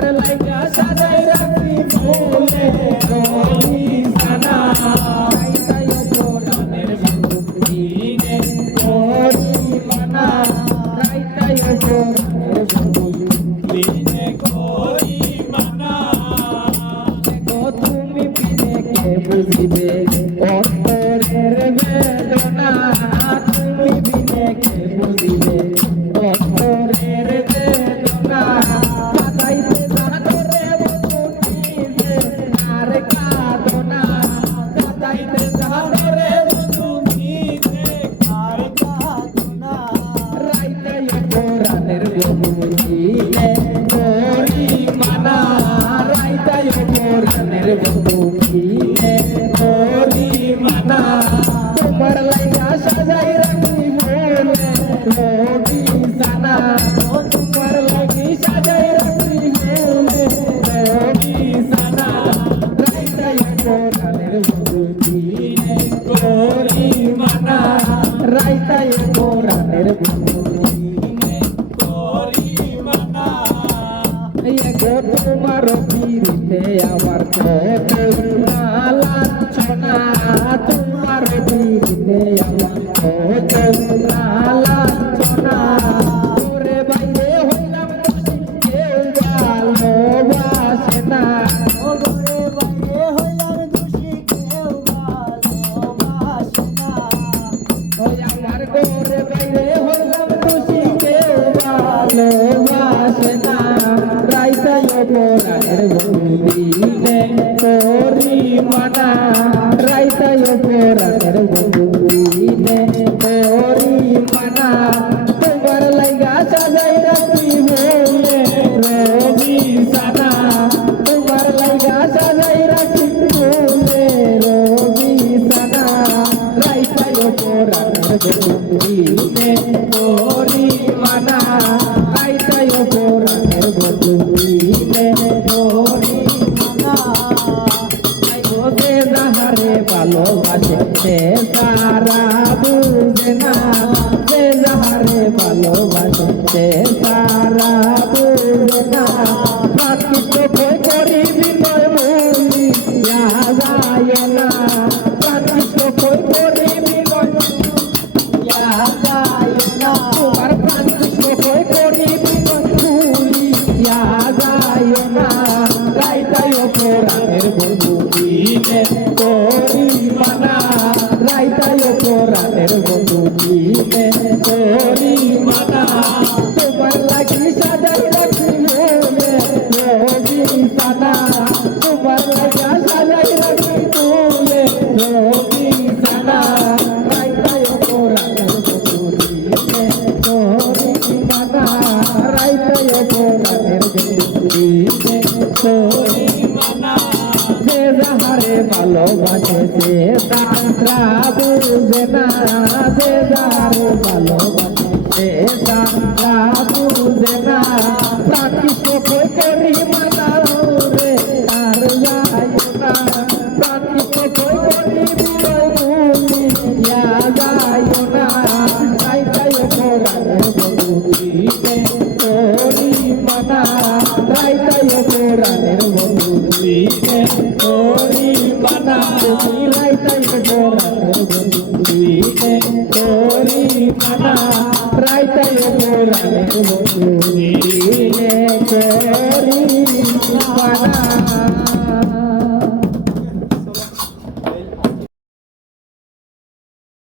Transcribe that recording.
তোমার লাইগা সাজাই রাখি ফুলে অভিসানা রাইতায় পরাণের বন্ধু দিনে করি মানা রাইতায় পরাণের বন্ধু দিনে করি মানা গো তুমি বিনে কে বুঝিবে অন্তরের বেদনা তুমি বিনে কে বুঝিবে অন্তরের বেদনা কাটাইতে জাদরে বন্ধুটিতে আর কাঁদনা কাটাইতে জাদরে বন্ধুটিতে আর কাঁদনা রাইতায় পরাণের বন্ধু দিনে করি মানা রাইতায় পরাণের বন্ধু দিনে করি মানা তোমার লাইগা সাজাই রাখি ফুলে অভিসানা তোমার লাগি সাজাই রাখি ফুলে অভিসানা রাইতায় পরাণের বন্ধু দিনে করি মানা রাইতায় পরাণের বন্ধু দিনে করি মানা গো তোমার পিরিতে আমার কত লাঞ্ছনা তোমার পিরিতে আমার কত লাঞ্ছনা ওরে বাইরে হইলাম দোষী কেউ ভালোবাসে না ওরে বাইরে হইলাম দোষী কেউ ভালোবাসে না ওই আমার গোরে বাইরে হইলাম দোষী কেউ ভালোবাসে না রাইতায় পরাণের বন্ধু দিনে করি মানা রাইতায় পরাণের বন্ধু দিনে করি মানা তোমার লাইগা সাজাই রাখি ফুলে অভিসানা তোমার লাইগা সাজাই রাখি ফুলে অভিসানা রাইতায় পরাণের বন্ধু দিনে করি মানা রাইতায় পরাণের বন্ধু দিনে করি মানা যে যাহারে ভালোবাসে সে সারা বুঝে না যে যাহারে ভালোবাসে সে সারা বুঝে না প্রাকৃত ভয় করি বিনয় মুনি যায় না প্রাকৃত ভয় করি বিনয় যায় না তোমার প্রাকৃত ভয় করি বিনয় মুনি যায় না রাইতায় পরাণের বন্ধু দিনে করি মানা রাইতায় পরাণের বন্ধু দিনে করি মানা তোমার লাগি সাজাই রাখি ফুলে অভিসানা তোমার লাগা সাজাই রাখি ফুলে অভিসানা রাইতায় পরাণের বন্ধু দিনে করি মানা রাইতায় পরাণের বন্ধু দিনে করি মানা যে যাহারে ভালোবাসে সে তারা বুঝে না যে যাহারে ভালোবাসে সে তারা বুঝে না প্রাকৃত করি মানা রে আর যায় না প্রাকৃত করি বিনয় মুনি যায় না রাইতায় পরাণের বন্ধু দিনে করি মানা রাইতায় পরাণের বন্ধু দিনে করি মানা তুমি রাইতায় পরাণের বন্ধু দিনে করি মানা রাইতায় পরাণের বন্ধু দিনে করি মানা।